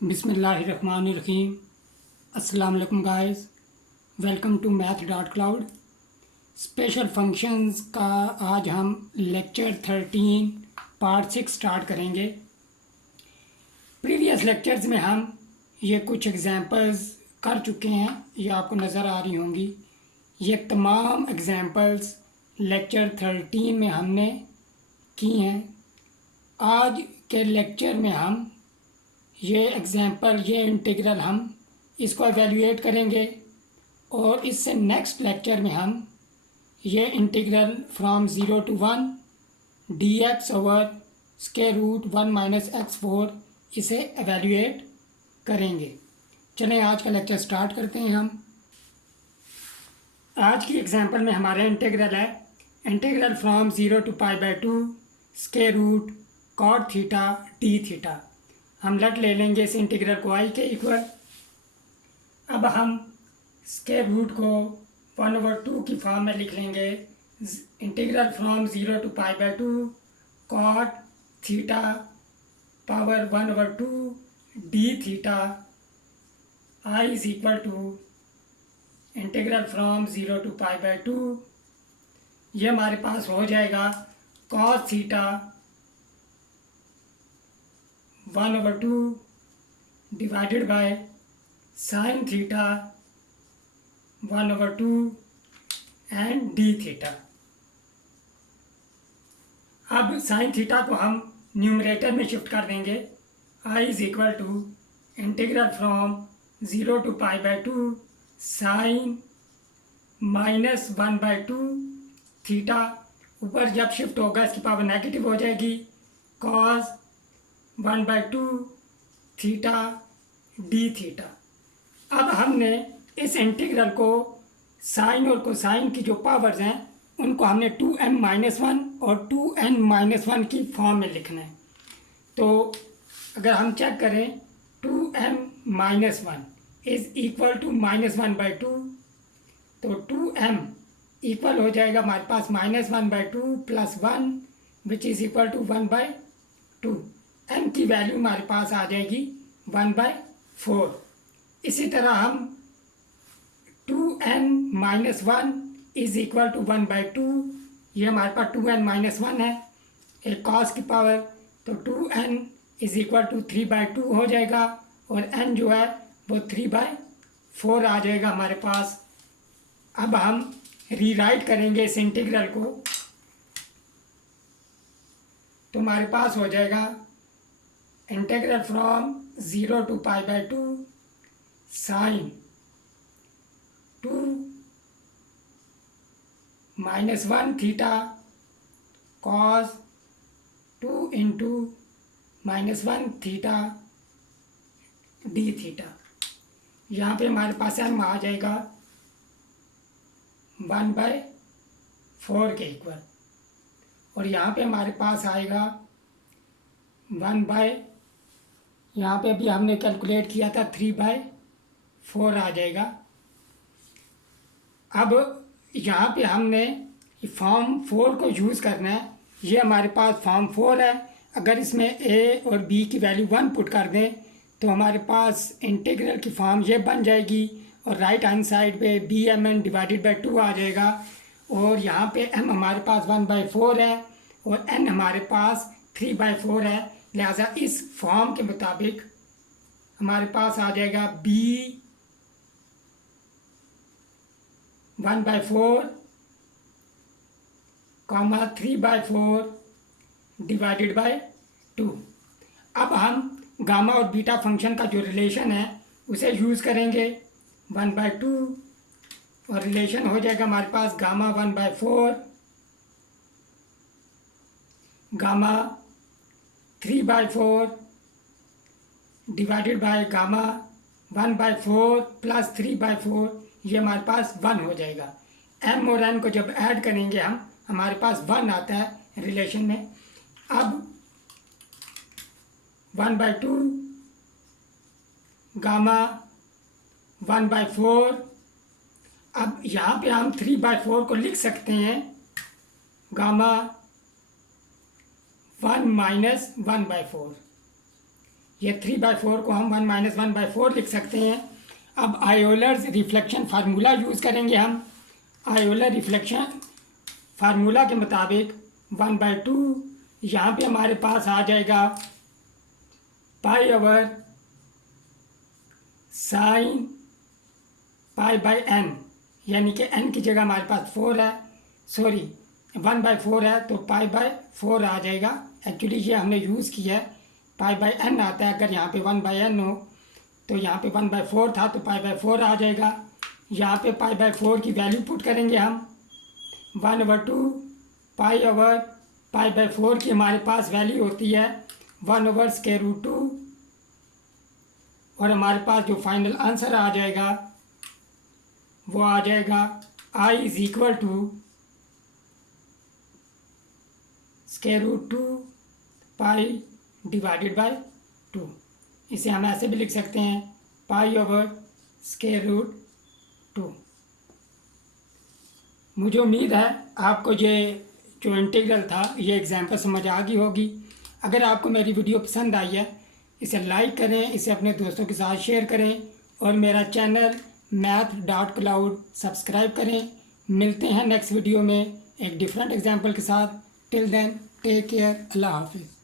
बिस्मिल्लाहिर्रहमानिर्रहीम। अस्सलाम वालेकुम guys, welcome to math dot cloud. Special functions का आज हम लेक्चर 13 पार्ट 6 स्टार्ट करेंगे। प्रीवियस लेक्चर्स में हम ये कुछ एग्जांपल्स कर चुके हैं, ये आपको नज़र आ रही होंगी। ये तमाम एग्जांपल्स लेक्चर 13 में हमने की हैं। आज के लेक्चर में हम ये एग्जांपल, ये इंटीग्रल हम इसको एवेल्यूएट करेंगे और इससे नेक्स्ट लेक्चर में हम ये integral from 0 to 1 dx over square root 1 minus x4 इसे एवेल्यूएट करेंगे। चलें आज का लेक्चर स्टार्ट करते हैं। हम आज की एग्जांपल में हमारा इंटीग्रल है integral from 0 to π/2 square root cot theta d theta. हम लट ले लेंगे इस इंटीग्रल को i के इक्वल। अब हम स्क्वायर रूट को 1/2 की फॉर्म में लिख लेंगे। Integral from 0 to π/2 cot theta power 1/2 d theta i is equal to integral from 0 to π/2। ये हमारे पास हो जाएगा cos theta 1/2 divided by sine theta 1/2 and d theta. अब साइन थीटा को हम न्यूमरेटर में शिफ्ट कर देंगे। I is equal to integral from 0 to π/2 sine -1/2 theta. ऊपर जब शिफ्ट होगा इसकी पावर नेगेटिव हो जाएगी। Cos 1/2 theta d theta. अब हमने इस इंटीग्रल को साइन और कोसाइन की जो पावर्स हैं उनको हमने 2m-1 और 2n-1 की फॉर्म में लिखना है। तो अगर हम चेक करें 2m-1 इज इक्वल टू -1/2, तो 2m इक्वल हो जाएगा हमारे पास -1/2 plus 1 which is equal to 1/2। m की वैल्यू हमारे पास आ जाएगी 1/4। इसी तरह हम 2n-1 इज इक्वल टू 1/2, ये हमारे पास 2n-1 है एक cos की पावर, तो 2n इज इक्वल टू 3/2 हो जाएगा और n जो है वो 3/4 आ जाएगा हमारे पास। अब हम रीराइट करेंगे इस इंटीग्रल को, तो हमारे पास हो जाएगा integral from 0 to π/2 sine 2 -1 theta cos 2 into -1 theta d theta. यहाँ पे हमारे पास m आ जाएगा 1/4 के इक्वल, और यहाँ पे हमारे पास आएगा 1/, यहाँ पे अभी हमने कैलकुलेट किया था 3/4 आ जाएगा। अब यहाँ पे हमने फॉर्म 4 को यूज़ करना है। ये हमारे पास फॉर्म 4 है। अगर इसमें a और b की वैल्यू 1 पुट कर दें तो हमारे पास इंटीग्रल की फॉर्म ये बन जाएगी, और राइट हैंड साइड पे bmn डिवाइडेड बाई 2 आ जाएगा, और यहाँ पे m हमारे पास 1/4 है और n हमारे पास 3/4 है। लिहाजा इस फॉर्म के मुताबिक हमारे पास आ जाएगा b 1/4 कॉमा 3/4 डिवाइडेड बाय 2। अब हम गामा और बीटा फंक्शन का जो रिलेशन है उसे यूज़ करेंगे 1/2, और रिलेशन हो जाएगा हमारे पास gamma 1/4 gamma 3/4 divided by gamma 1/4 plus 3/4, ये हमारे पास 1 हो जाएगा। m और n को जब ऐड करेंगे हम, हमारे पास 1 आता है रिलेशन में। अब 1/2 गामा 1/4, अब यहाँ पे हम 3/4 को लिख सकते हैं गामा 1 - 1/4। ये 3/4 को हम 1 - 1/4 लिख सकते हैं। अब आयोलर्स रिफ्लेक्शन फार्मूला यूज़ करेंगे हम। आयोलर रिफ्लेक्शन फार्मूला के मुताबिक 1/2 यहाँ पे हमारे पास आ जाएगा पाई/sin π/n, यानी कि n की जगह हमारे पास 4 है, सॉरी 1/4 है तो π/4 आ जाएगा। एक्चुअली ये हमने यूज़ किया है, π/n आता है। अगर यहाँ पे 1/n हो तो यहाँ पे 1/4 था तो π/4 आ जाएगा। यहाँ पे π/4 की वैल्यू पुट करेंगे हम। 1/2 π/4 की हमारे पास वैल्यू होती है 1/√2 और हमारे पास जो फाइनल आंसर आ जाएगा वो आ जाएगा I = √2 π/2। इसे हम ऐसे भी लिख सकते हैं π/√2। मुझे उम्मीद है आपको ये जो इंटीग्रल था ये एग्जाम्पल समझ आ गई होगी। अगर आपको मेरी वीडियो पसंद आई है इसे लाइक करें, इसे अपने दोस्तों के साथ शेयर करें और मेरा चैनल math.cloud सब्सक्राइब करें। मिलते हैं नेक्स्ट वीडियो में एक डिफरेंट एग्जाम्पल के साथ। टिल देन टेक केयर, अल्लाह हाफिज़।